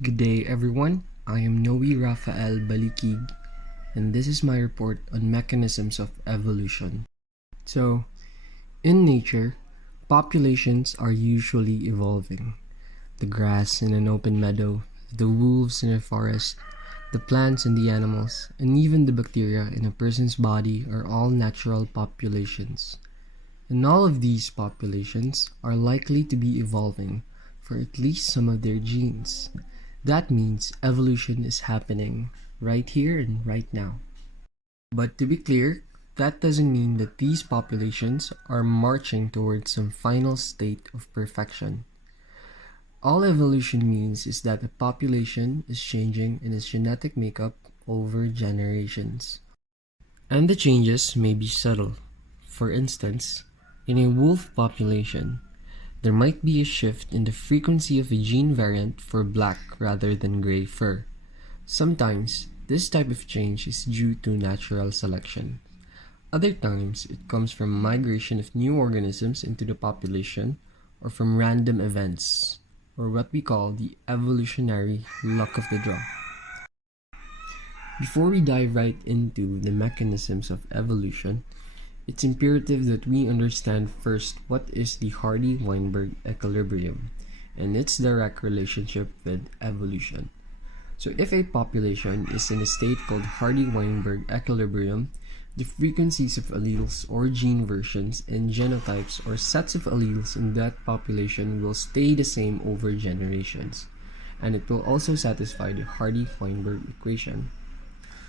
Good day, everyone. I am Noe Rafael Balikig, and this is my report on mechanisms of evolution. So, in nature, populations are usually evolving. The grass in an open meadow, the wolves in a forest, the plants and the animals, and even the bacteria in a person's body are all natural populations. And all of these populations are likely to be evolving for at least some of their genes. That means evolution is happening right here and right now. But to be clear, that doesn't mean that these populations are marching towards some final state of perfection. All evolution means is that a population is changing in its genetic makeup over generations. And the changes may be subtle. For instance, in a wolf population, there might be a shift in the frequency of a gene variant for black rather than gray fur. Sometimes, this type of change is due to natural selection. Other times, it comes from migration of new organisms into the population or from random events, or what we call the evolutionary luck of the draw. Before we dive right into the mechanisms of evolution, it's imperative that we understand first what is the Hardy-Weinberg equilibrium and its direct relationship with evolution. So if a population is in a state called Hardy-Weinberg equilibrium, the frequencies of alleles or gene versions and genotypes or sets of alleles in that population will stay the same over generations, and it will also satisfy the Hardy-Weinberg equation.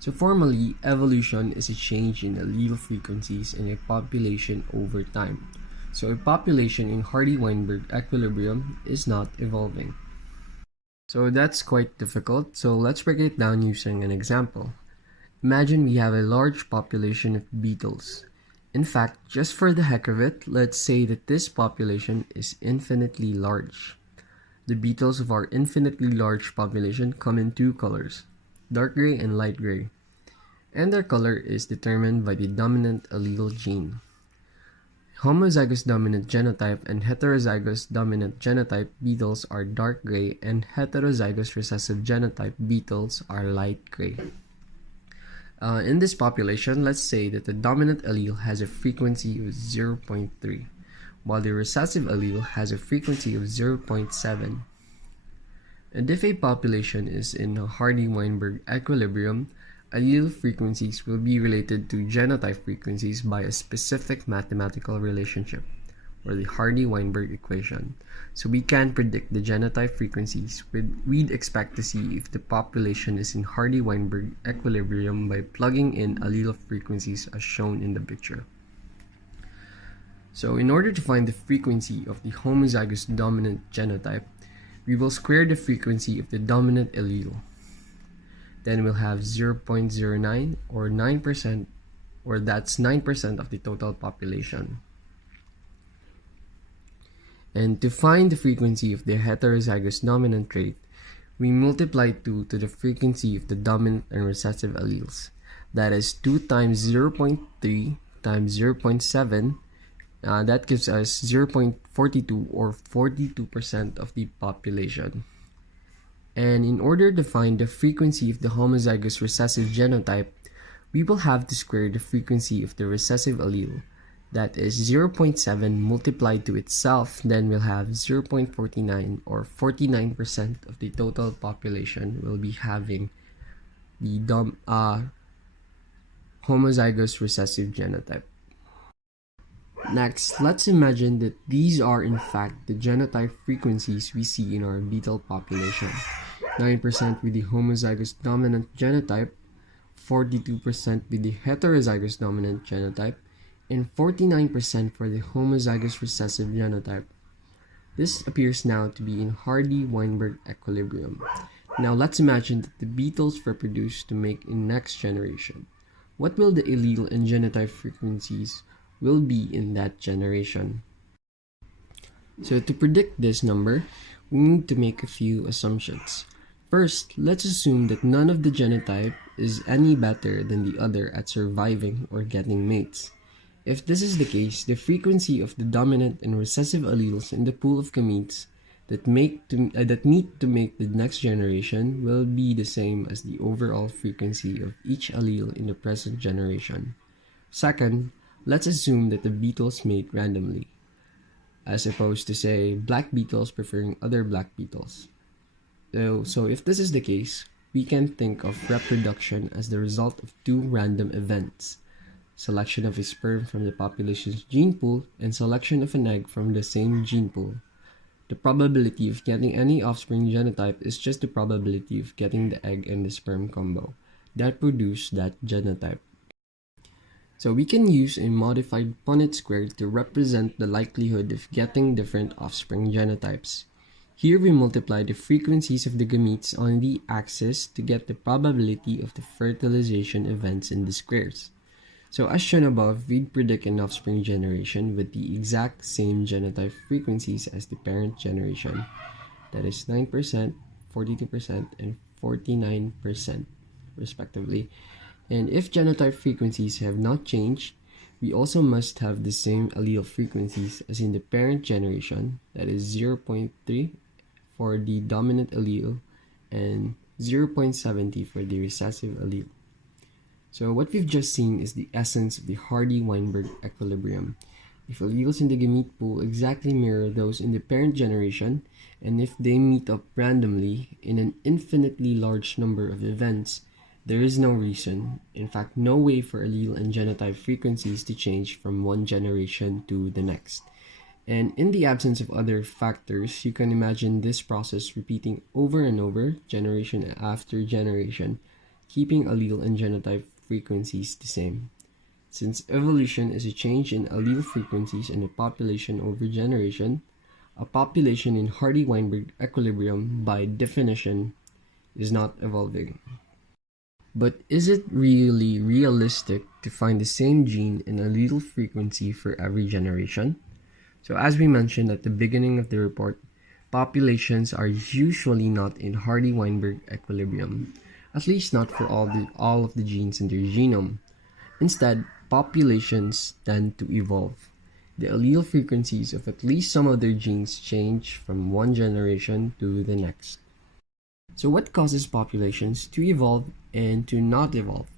So formally, evolution is a change in allele frequencies in a population over time. So a population in Hardy-Weinberg equilibrium is not evolving. So that's quite difficult, so let's break it down using an example. Imagine we have a large population of beetles. In fact, just for the heck of it, let's say that this population is infinitely large. The beetles of our infinitely large population come in two colors, dark gray and light gray, and their color is determined by the dominant allele gene. Homozygous dominant genotype and heterozygous dominant genotype beetles are dark gray, and heterozygous recessive genotype beetles are light gray. In this population, let's say that the dominant allele has a frequency of 0.3, while the recessive allele has a frequency of 0.7. And if a population is in a Hardy-Weinberg equilibrium, allele frequencies will be related to genotype frequencies by a specific mathematical relationship, or the Hardy-Weinberg equation. So we can predict the genotype frequencies we'd expect to see if the population is in Hardy-Weinberg equilibrium by plugging in allele frequencies as shown in the picture. So in order to find the frequency of the homozygous dominant genotype, we will square the frequency of the dominant allele. Then we'll have 0.09 or 9%, or that's 9% of the total population. And to find the frequency of the heterozygous dominant trait, we multiply 2 to the frequency of the dominant and recessive alleles. That is 2 times 0.3 times 0.7. That gives us 0.42 or 42% of the population. And in order to find the frequency of the homozygous recessive genotype, we will have to square the frequency of the recessive allele. That is 0.7 multiplied to itself, then we'll have 0.49 or 49% of the total population will be having the homozygous recessive genotype. Next, let's imagine that these are in fact the genotype frequencies we see in our beetle population. 9% with the homozygous dominant genotype, 42% with the heterozygous dominant genotype, and 49% for the homozygous recessive genotype. This appears now to be in Hardy-Weinberg equilibrium. Now let's imagine that the beetles reproduce to make a next generation. What will the allele and genotype frequencies will be in that generation? So to predict this number, we need to make a few assumptions. First, let's assume that none of the genotype is any better than the other at surviving or getting mates. If this is the case, the frequency of the dominant and recessive alleles in the pool of gametes that need to make the next generation will be the same as the overall frequency of each allele in the present generation. Second, let's assume that the beetles mate randomly, as opposed to, say, black beetles preferring other black beetles. So if this is the case, we can think of reproduction as the result of two random events: selection of a sperm from the population's gene pool and selection of an egg from the same gene pool. The probability of getting any offspring genotype is just the probability of getting the egg and the sperm combo that produce that genotype. So we can use a modified Punnett square to represent the likelihood of getting different offspring genotypes. Here we multiply the frequencies of the gametes on the axis to get the probability of the fertilization events in the squares. So as shown above, we'd predict an offspring generation with the exact same genotype frequencies as the parent generation. That is 9%, 42%, and 49%, respectively. And if genotype frequencies have not changed, we also must have the same allele frequencies as in the parent generation, that is 0.3 for the dominant allele and 0.70 for the recessive allele. So what we've just seen is the essence of the Hardy-Weinberg equilibrium. If alleles in the gamete pool exactly mirror those in the parent generation, and if they meet up randomly in an infinitely large number of events, there is no reason, in fact no way, for allele and genotype frequencies to change from one generation to the next. And in the absence of other factors, you can imagine this process repeating over and over, generation after generation, keeping allele and genotype frequencies the same. Since evolution is a change in allele frequencies in a population over generation, a population in Hardy-Weinberg equilibrium, by definition, is not evolving. But is it really realistic to find the same gene and allele frequency for every generation? So as we mentioned at the beginning of the report, populations are usually not in Hardy-Weinberg equilibrium, at least not for all of the genes in their genome. Instead, populations tend to evolve. The allele frequencies of at least some of their genes change from one generation to the next. So what causes populations to evolve and to not evolve?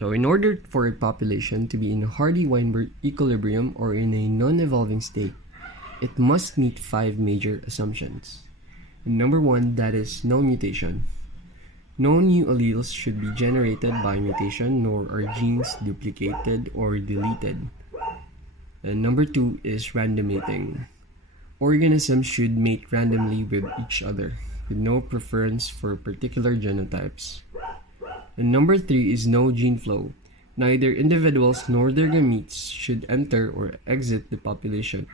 So in order for a population to be in a Hardy-Weinberg equilibrium or in a non-evolving state, it must meet 5 major assumptions. And number 1, that is null mutation. No new alleles should be generated by mutation, nor are genes duplicated or deleted. And number 2 is random mating. Organisms should mate randomly with each other, with no preference for particular genotypes. And number 3 is no gene flow. Neither individuals nor their gametes should enter or exit the population.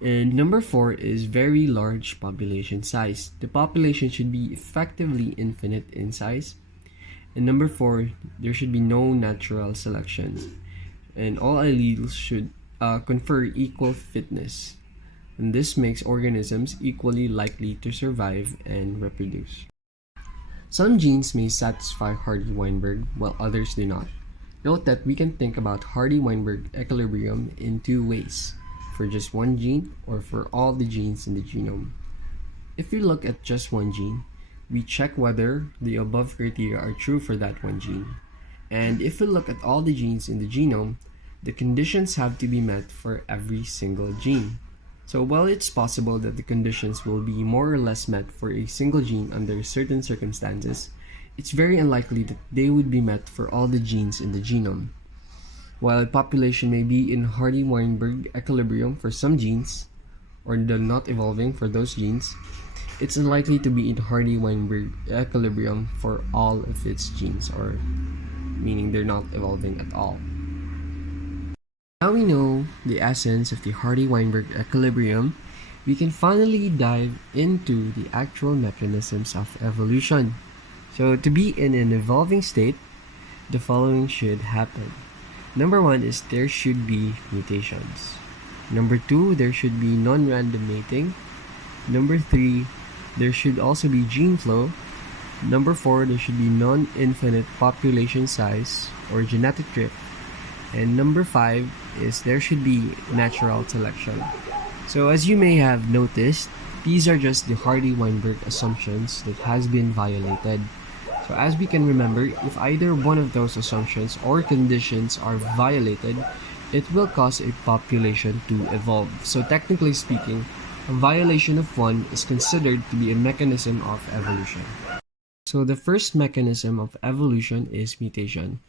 And number 4 is very large population size. The population should be effectively infinite in size. And number 4, there should be no natural selections. And all alleles should confer equal fitness. And this makes organisms equally likely to survive and reproduce. Some genes may satisfy Hardy-Weinberg, while others do not. Note that we can think about Hardy-Weinberg equilibrium in 2 ways: for just one gene or for all the genes in the genome. If we look at just one gene, we check whether the above criteria are true for that one gene. And if we look at all the genes in the genome, the conditions have to be met for every single gene. So while it's possible that the conditions will be more or less met for a single gene under certain circumstances, it's very unlikely that they would be met for all the genes in the genome. While a population may be in Hardy-Weinberg equilibrium for some genes, or the not evolving for those genes, it's unlikely to be in Hardy-Weinberg equilibrium for all of its genes, or meaning they're not evolving at all. Now we know the essence of the Hardy-Weinberg equilibrium, we can finally dive into the actual mechanisms of evolution. So to be in an evolving state, the following should happen. Number 1 is there should be mutations. Number 2, there should be non-random mating. Number 3, there should also be gene flow. Number 4, there should be non-infinite population size or genetic drift. And number 5 is there should be natural selection. So as you may have noticed, these are just the Hardy-Weinberg assumptions that has been violated. So as we can remember, if either one of those assumptions or conditions are violated, it will cause a population to evolve. So technically speaking, a violation of one is considered to be a mechanism of evolution. So the first mechanism of evolution is mutation.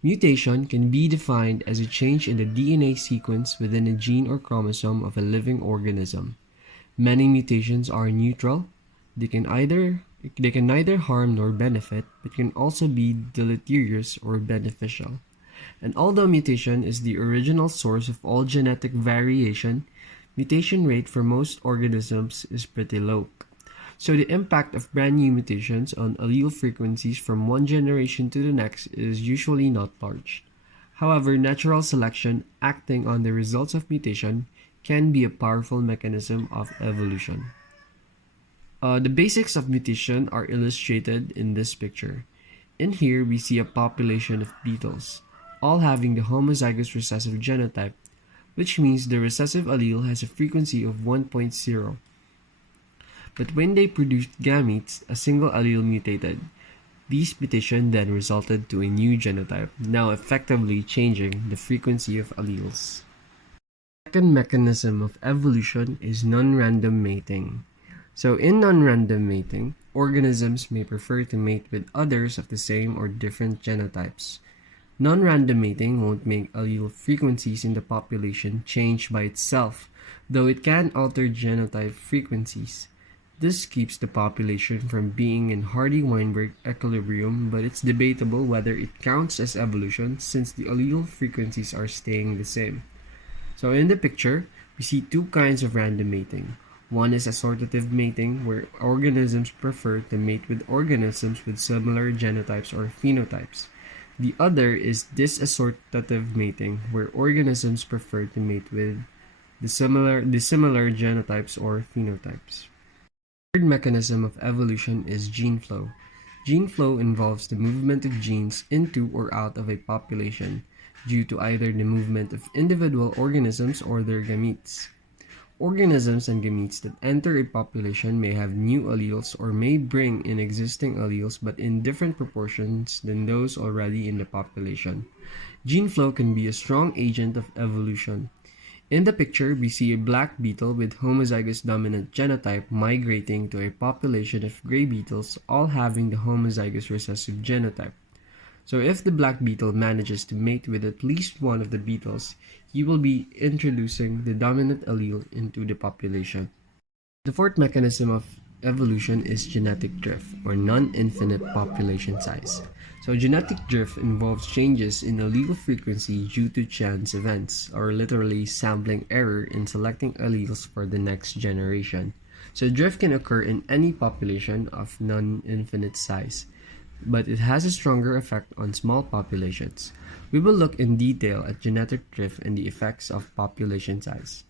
Mutation can be defined as a change in the DNA sequence within a gene or chromosome of a living organism. Many mutations are neutral. They can neither harm nor benefit, but can also be deleterious or beneficial. And although mutation is the original source of all genetic variation, mutation rate for most organisms is pretty low. So the impact of brand new mutations on allele frequencies from one generation to the next is usually not large. However, natural selection acting on the results of mutation can be a powerful mechanism of evolution. The basics of mutation are illustrated in this picture. In here, we see a population of beetles, all having the homozygous recessive genotype, which means the recessive allele has a frequency of 1.0. But when they produced gametes, a single allele mutated. These mutation then resulted to a new genotype, now effectively changing the frequency of alleles. The second mechanism of evolution is non-random mating. So in non-random mating, organisms may prefer to mate with others of the same or different genotypes. Non-random mating won't make allele frequencies in the population change by itself, though it can alter genotype frequencies. This keeps the population from being in Hardy-Weinberg equilibrium, but it's debatable whether it counts as evolution since the allele frequencies are staying the same. So in the picture, we see two kinds of random mating. One is assortative mating, where organisms prefer to mate with organisms with similar genotypes or phenotypes. The other is disassortative mating, where organisms prefer to mate with dissimilar genotypes or phenotypes. The third mechanism of evolution is gene flow. Gene flow involves the movement of genes into or out of a population due to either the movement of individual organisms or their gametes. Organisms and gametes that enter a population may have new alleles or may bring in existing alleles but in different proportions than those already in the population. Gene flow can be a strong agent of evolution. In the picture, we see a black beetle with homozygous dominant genotype migrating to a population of gray beetles, all having the homozygous recessive genotype. So if the black beetle manages to mate with at least one of the beetles, he will be introducing the dominant allele into the population. The fourth mechanism of evolution is genetic drift, or non-infinite population size. So genetic drift involves changes in allele frequency due to chance events, or literally sampling error in selecting alleles for the next generation. So drift can occur in any population of non-infinite size, but it has a stronger effect on small populations. We will look in detail at genetic drift and the effects of population size.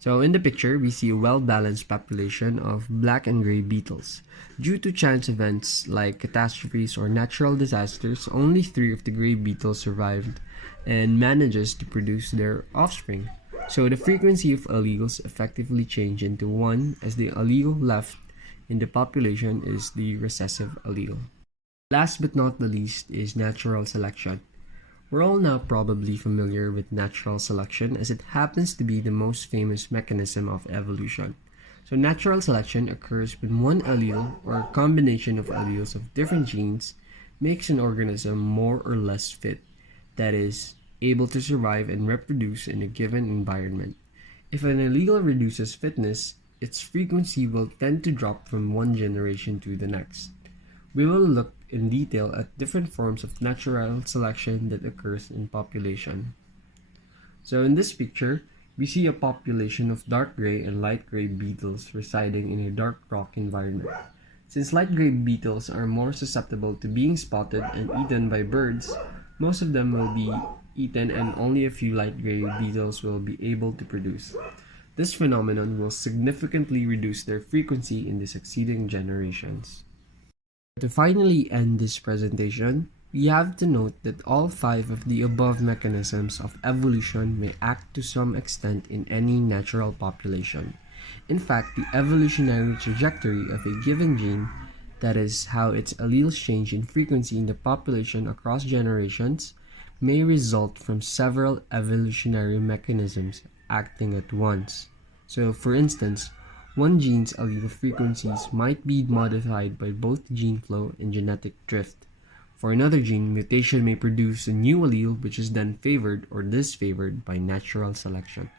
So in the picture, we see a well-balanced population of black and gray beetles. Due to chance events like catastrophes or natural disasters, only 3 of the gray beetles survived and manages to produce their offspring. So the frequency of alleles effectively change into 1 as the allele left in the population is the recessive allele. Last but not the least is natural selection. We're all now probably familiar with natural selection as it happens to be the most famous mechanism of evolution. So natural selection occurs when one allele or a combination of alleles of different genes makes an organism more or less fit, that is, able to survive and reproduce in a given environment. If an allele reduces fitness, its frequency will tend to drop from one generation to the next. We will look in detail at different forms of natural selection that occurs in population. So in this picture, we see a population of dark gray and light gray beetles residing in a dark rock environment. Since light gray beetles are more susceptible to being spotted and eaten by birds, most of them will be eaten and only a few light gray beetles will be able to produce. This phenomenon will significantly reduce their frequency in the succeeding generations. To finally end this presentation, we have to note that all 5 of the above mechanisms of evolution may act to some extent in any natural population. In fact, the evolutionary trajectory of a given gene, that is, how its alleles change in frequency in the population across generations, may result from several evolutionary mechanisms acting at once. So, for instance, one gene's allele frequencies might be modified by both gene flow and genetic drift. For another gene, mutation may produce a new allele which is then favored or disfavored by natural selection.